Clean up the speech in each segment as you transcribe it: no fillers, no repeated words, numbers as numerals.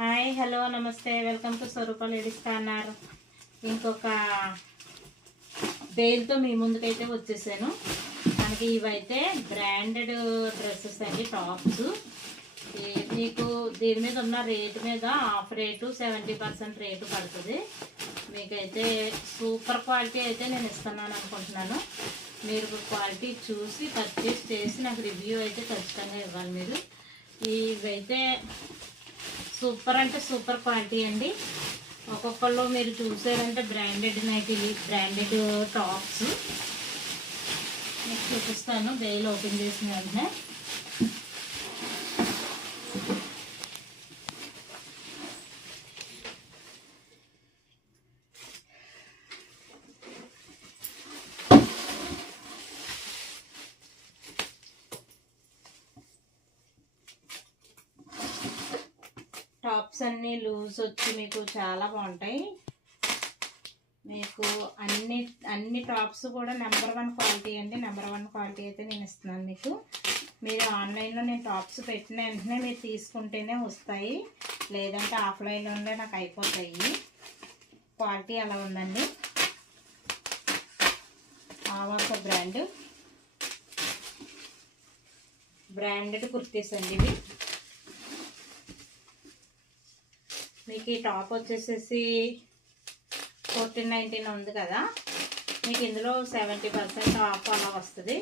Hi hello నమస్తే welcome to Swaroopa ladies corner. ఇంకొక బేల్తో మీ ముందుకైతే వచ్చేసాను. మనకి ఇవైతే బ్రాండెడ్ డ్రెస్సెస్ అండి, టాప్స్. మీకు దీని మీద ఉన్న రేటు మీద ఆఫ్ రేటు 70% రేటు పడుతుంది. మీకైతే సూపర్ క్వాలిటీ అయితే నేను ఇస్తున్నాను అనుకుంటున్నాను. మీరు క్వాలిటీ చూసి పర్చేస్ చేసి నాకు రివ్యూ అయితే ఖచ్చితంగా ఇవ్వాలి. మీరు ఇవైతే సూపర్ అంటే సూపర్ క్వాలిటీ అండి. ఒక్కొక్కళ్ళు మీరు చూసారంటే బ్రాండెడ్ నైటీలు, బ్రాండెడ్ టాప్స్ మీకు చూపిస్తాను. బెయిల్ ఓపెన్ చేసిన వెంటనే టాప్స్ అన్నీ లూజ్ వచ్చి మీకు చాలా బాగుంటాయి. మీకు అన్ని టాప్స్ కూడా నెంబర్ 1 క్వాలిటీ అండి. నెంబర్ 1 క్వాలిటీ అయితే నేను ఇస్తున్నాను మీకు. మీరు ఆన్లైన్లో నేను టాప్స్ పెట్టిన వెంటనే మీరు తీసుకుంటేనే వస్తాయి, లేదంటే ఆఫ్లైన్లోనే నాకు అయిపోతాయి. క్వాలిటీ అలా ఉందండి. ఆవాస బ్రాండెడ్ కుర్తీస్ అండి ఇవి. మీకు ఈ టాప్ వచ్చేసేసి 14.99 ఉంది కదా, మీకు ఇందులో 70% ఆఫ్ అలా వస్తుంది.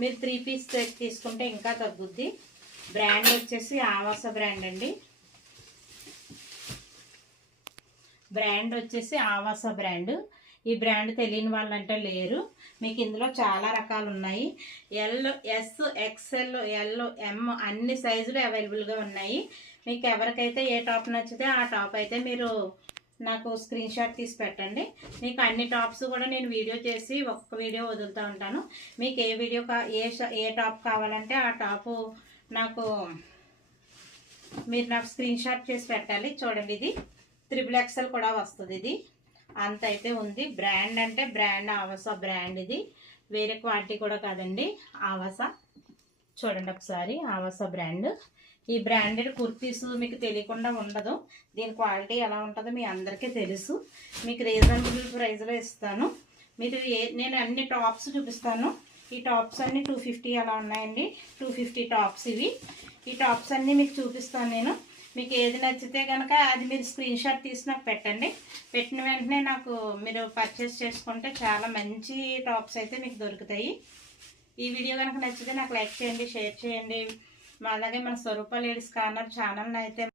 మీరు 3 పీస్ సెట్ తీసుకుంటే ఇంకా తగ్గుద్ది. బ్రాండ్ వచ్చేసి ఆవాస బ్రాండ్ అండి. బ్రాండ్ వచ్చేసి ఆవాస బ్రాండ్. ఈ బ్రాండ్ తెలియని వాళ్ళంటే లేరు. మీకు ఇందులో చాలా రకాలు ఉన్నాయి. ఎల్, ఎస్, ఎక్స్ఎల్, ఎల్, ఎం అన్ని సైజులు అవైలబుల్గా ఉన్నాయి. మీకు ఎవరికైతే ఏ టాప్ నచ్చితే ఆ టాప్ అయితే మీరు నాకు స్క్రీన్ షాట్ తీసి పెట్టండి. మీకు అన్ని టాప్స్ కూడా నేను వీడియో చేసి ఒక్క వీడియో వదులుతూ ఉంటాను. మీకు ఏ వీడియో ఏ టాప్ కావాలంటే ఆ టాపు మీరు నాకు స్క్రీన్ షాట్ చేసి పెట్టాలి. చూడండి, ఇది 3XL కూడా వస్తుంది. ఇది అంత అయితే ఉంది. బ్రాండ్ అంటే బ్రాండ్ ఆవాస బ్రాండ్. ఇది వేరే క్వాలిటీ కూడా కాదండి, ఆవాస. చూడండి ఒకసారి, ఆవాస బ్రాండ్. ఈ బ్రాండెడ్ కుర్తీస్ మీకు తెలియకుండా ఉండదు. దీని క్వాలిటీ ఎలా ఉంటుందో మీ అందరికీ తెలుసు. మీకు రీజనబుల్ ప్రైస్లో ఇస్తాను. మీరు నేను అన్ని టాప్స్ చూపిస్తాను. ఈ టాప్స్ అన్నీ 250 అలా ఉన్నాయండి. 250 టాప్స్ ఇవి. ఈ టాప్స్ అన్నీ మీకు చూపిస్తాను నేను. మీకు ఏది నచ్చితే కనుక అది మీరు స్క్రీన్ షాట్ తీసి నాకు పెట్టండి. పెట్టిన వెంటనే నాకు మీరు పర్చేస్ చేసుకుంటే చాలా మంచి టాప్స్ అయితే మీకు దొరుకుతాయి. ఈ వీడియో కనుక నచ్చితే నాకు లైక్ చేయండి, షేర్ చేయండి. అలాగే మన స్వరూప లేడీస్ కార్నర్ ఛానల్ని అయితే